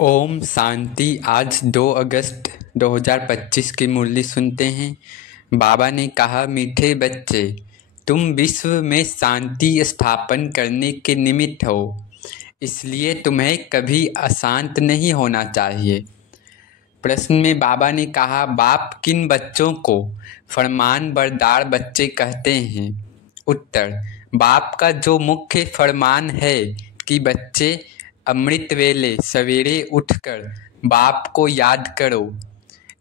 ओम शांति। आज 2 अगस्त 2025 की मुरली सुनते हैं। बाबा ने कहा, मीठे बच्चे, तुम विश्व में शांति स्थापन करने के निमित्त हो, इसलिए तुम्हें कभी अशांत नहीं होना चाहिए। प्रश्न में बाबा ने कहा, बाप किन बच्चों को फरमान बरदार बच्चे कहते हैं? उत्तर, बाप का जो मुख्य फरमान है कि बच्चे अमृत वेले सवेरे उठकर बाप को याद करो,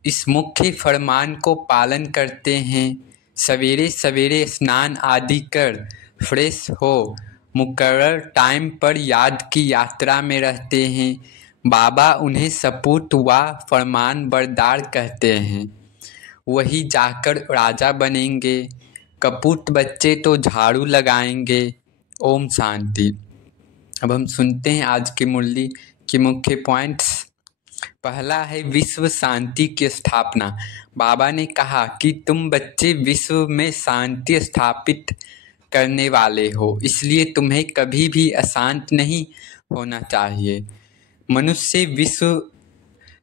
इस मुख्य फरमान को पालन करते हैं। सवेरे सवेरे स्नान आदि कर फ्रेश हो मुकर्रर टाइम पर याद की यात्रा में रहते हैं। बाबा उन्हें सपूत व फरमान बरदार कहते हैं। वही जाकर राजा बनेंगे। कपूत बच्चे तो झाड़ू लगाएंगे। ओम शांति। अब हम सुनते हैं आज की मुरली के मुख्य पॉइंट्स। पहला है विश्व शांति की स्थापना। बाबा ने कहा कि तुम बच्चे विश्व में शांति स्थापित करने वाले हो, इसलिए तुम्हें कभी भी अशांत नहीं होना चाहिए। मनुष्य विश्व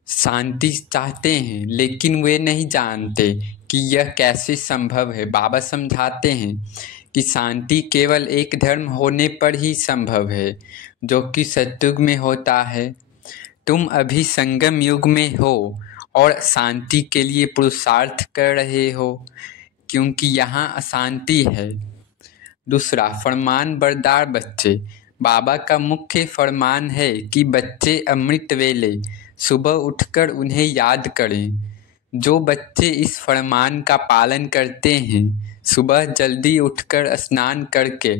शांति चाहते हैं, लेकिन वे नहीं जानते कि यह कैसे संभव है। बाबा समझाते हैं कि शांति केवल एक धर्म होने पर ही संभव है, जो कि सतयुग में होता है। तुम अभी संगम युग में हो और शांति के लिए पुरुषार्थ कर रहे हो, क्योंकि यहाँ अशांति है। दूसरा, फरमान बरदार बच्चे। बाबा का मुख्य फरमान है कि बच्चे अमृत वेले सुबह उठकर उन्हें याद करें। जो बच्चे इस फरमान का पालन करते हैं, सुबह जल्दी उठकर स्नान करके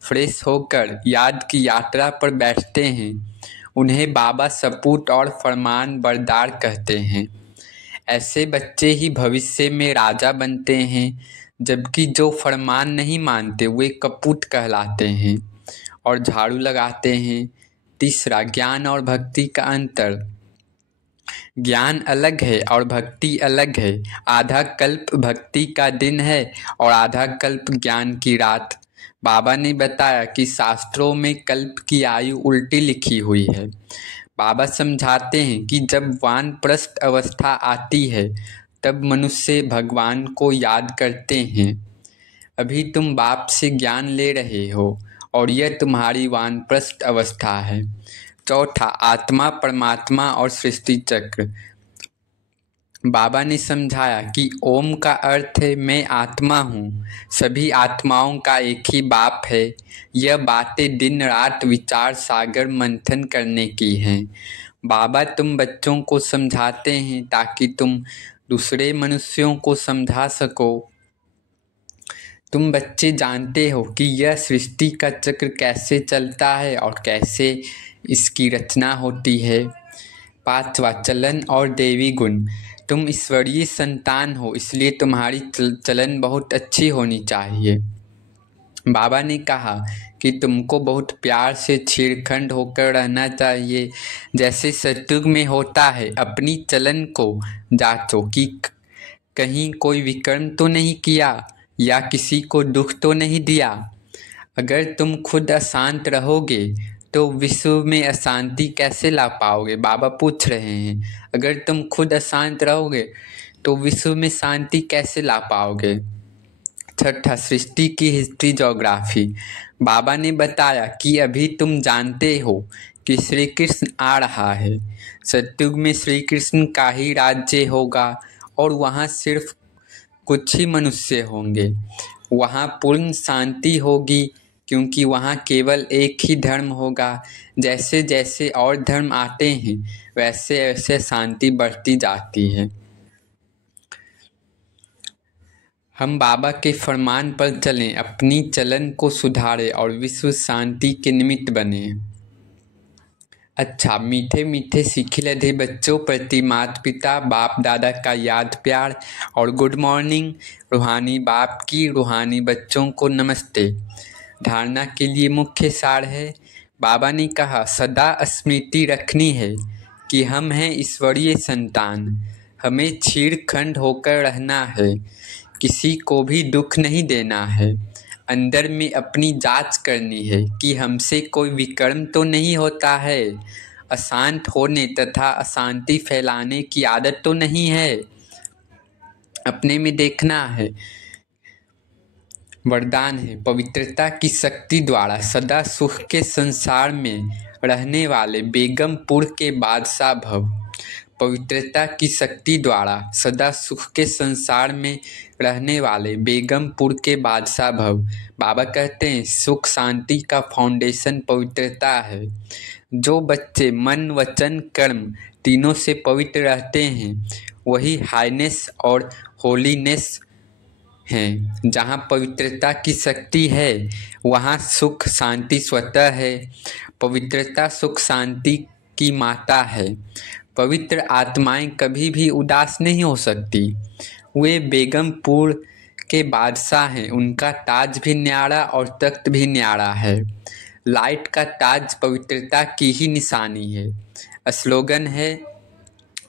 फ्रेश होकर याद की यात्रा पर बैठते हैं, उन्हें बाबा सपूत और फरमान बरदार कहते हैं। ऐसे बच्चे ही भविष्य में राजा बनते हैं, जबकि जो फरमान नहीं मानते वे कपूत कहलाते हैं और झाड़ू लगाते हैं। तीसरा, ज्ञान और भक्ति का अंतर। ज्ञान अलग है और भक्ति अलग है। आधा कल्प भक्ति का दिन है और आधा कल्प ज्ञान की रात। बाबा ने बताया कि शास्त्रों में कल्प की आयु उल्टी लिखी हुई है। बाबा समझाते हैं कि जब वानप्रस्थ अवस्था आती है, तब मनुष्य भगवान को याद करते हैं। अभी तुम बाप से ज्ञान ले रहे हो और यह तुम्हारी वानप्रस्थ अवस्था है। चौथा, आत्मा, परमात्मा और सृष्टि चक्र। बाबा ने समझाया कि ओम का अर्थ है मैं आत्मा हूँ, सभी आत्माओं का एक ही बाप है। यह बातें दिन रात विचार सागर मंथन करने की हैं। बाबा तुम बच्चों को समझाते हैं ताकि तुम दूसरे मनुष्यों को समझा सको। तुम बच्चे जानते हो कि यह सृष्टि का चक्र कैसे चलता है और कैसे इसकी रचना होती है। पांचवा, चलन और देवी गुण। तुम ईश्वरीय संतान हो, इसलिए तुम्हारी चलन बहुत अच्छी होनी चाहिए। बाबा ने कहा कि तुमको बहुत प्यार से छेड़खंड होकर रहना चाहिए, जैसे सतयुग में होता है। अपनी चलन को जांचो कि कहीं कोई विकर्म तो नहीं किया या किसी को दुख तो नहीं दिया। अगर तुम खुद अशांत रहोगे तो विश्व में अशांति कैसे ला पाओगे? बाबा पूछ रहे हैं, अगर तुम खुद अशांत रहोगे तो विश्व में शांति कैसे ला पाओगे? छठा, सृष्टि की हिस्ट्री ज्योग्राफी। बाबा ने बताया कि अभी तुम जानते हो कि श्री कृष्ण आ रहा है। सतयुग में श्री कृष्ण का ही राज्य होगा और वहाँ सिर्फ कुछ ही मनुष्य होंगे। वहाँ पूर्ण शांति होगी, क्योंकि वहाँ केवल एक ही धर्म होगा। जैसे जैसे और धर्म आते हैं, वैसे वैसे शांति बढ़ती जाती है। हम बाबा के फरमान पर चलें, अपनी चलन को सुधारें और विश्व शांति के निमित्त बने। अच्छा, मीठे मीठे सीखिलधे बच्चों प्रति माता पिता बाप दादा का याद प्यार और गुड मॉर्निंग। रूहानी बाप की रूहानी बच्चों को नमस्ते। धारणा के लिए मुख्य सार है। बाबा ने कहा, सदा स्मृति रखनी है कि हम हैं ईश्वरीय संतान। हमें छेड़खंड होकर रहना है, किसी को भी दुख नहीं देना है। अंदर में अपनी जांच करनी है कि हमसे कोई विकर्म तो नहीं होता है। अशांत होने तथा अशांति फैलाने की आदत तो नहीं है। अपने में देखना है। वरदान है, पवित्रता की शक्ति द्वारा सदा सुख के संसार में रहने वाले बेगमपुर के बादशाह भव। पवित्रता की शक्ति द्वारा सदा सुख के संसार में रहने वाले बेगमपुर के बादशाह भव। बाबा कहते हैं सुख शांति का फाउंडेशन पवित्रता है। जो बच्चे मन वचन कर्म तीनों से पवित्र रहते हैं वही हाईनेस और होलीनेस हैं। जहाँ पवित्रता की शक्ति है वहाँ सुख शांति स्वतः है। पवित्रता सुख शांति की माता है। पवित्र आत्माएं कभी भी उदास नहीं हो सकती। वे बेगमपुर के बादशाह हैं। उनका ताज भी न्यारा और तख्त भी न्यारा है। लाइट का ताज पवित्रता की ही निशानी है। स्लोगन है,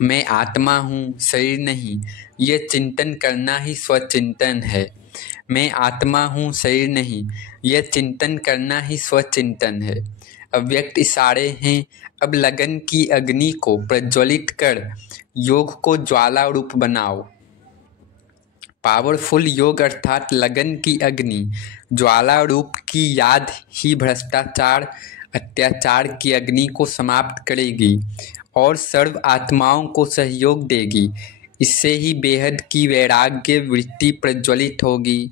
मैं आत्मा हूँ शरीर नहीं, यह चिंतन करना ही स्वचिंतन है। मैं आत्मा हूँ शरीर नहीं, यह चिंतन करना ही स्वचिंतन है। अव्यक्त इशारे हैं। अब लगन की अग्नि को प्रज्वलित कर योग को ज्वाला रूप बनाओ। पावरफुल योग अर्थात लगन की अग्नि ज्वाला रूप की याद ही भ्रष्टाचार अत्याचार की अग्नि को समाप्त करेगी और सर्व आत्माओं को सहयोग देगी। इससे ही बेहद की वैराग्य वृत्ति प्रज्वलित होगी।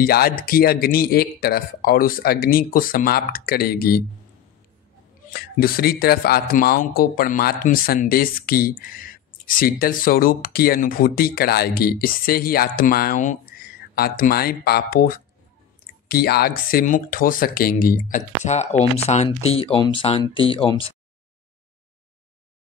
याद की अग्नि एक तरफ और उस अग्नि को समाप्त करेगी, दूसरी तरफ आत्माओं को परमात्म संदेश की शीतल स्वरूप की अनुभूति कराएगी। इससे ही आत्माएं पापों की आग से मुक्त हो सकेंगी। अच्छा, ओम शांति, ओम शांति, ओम शांति।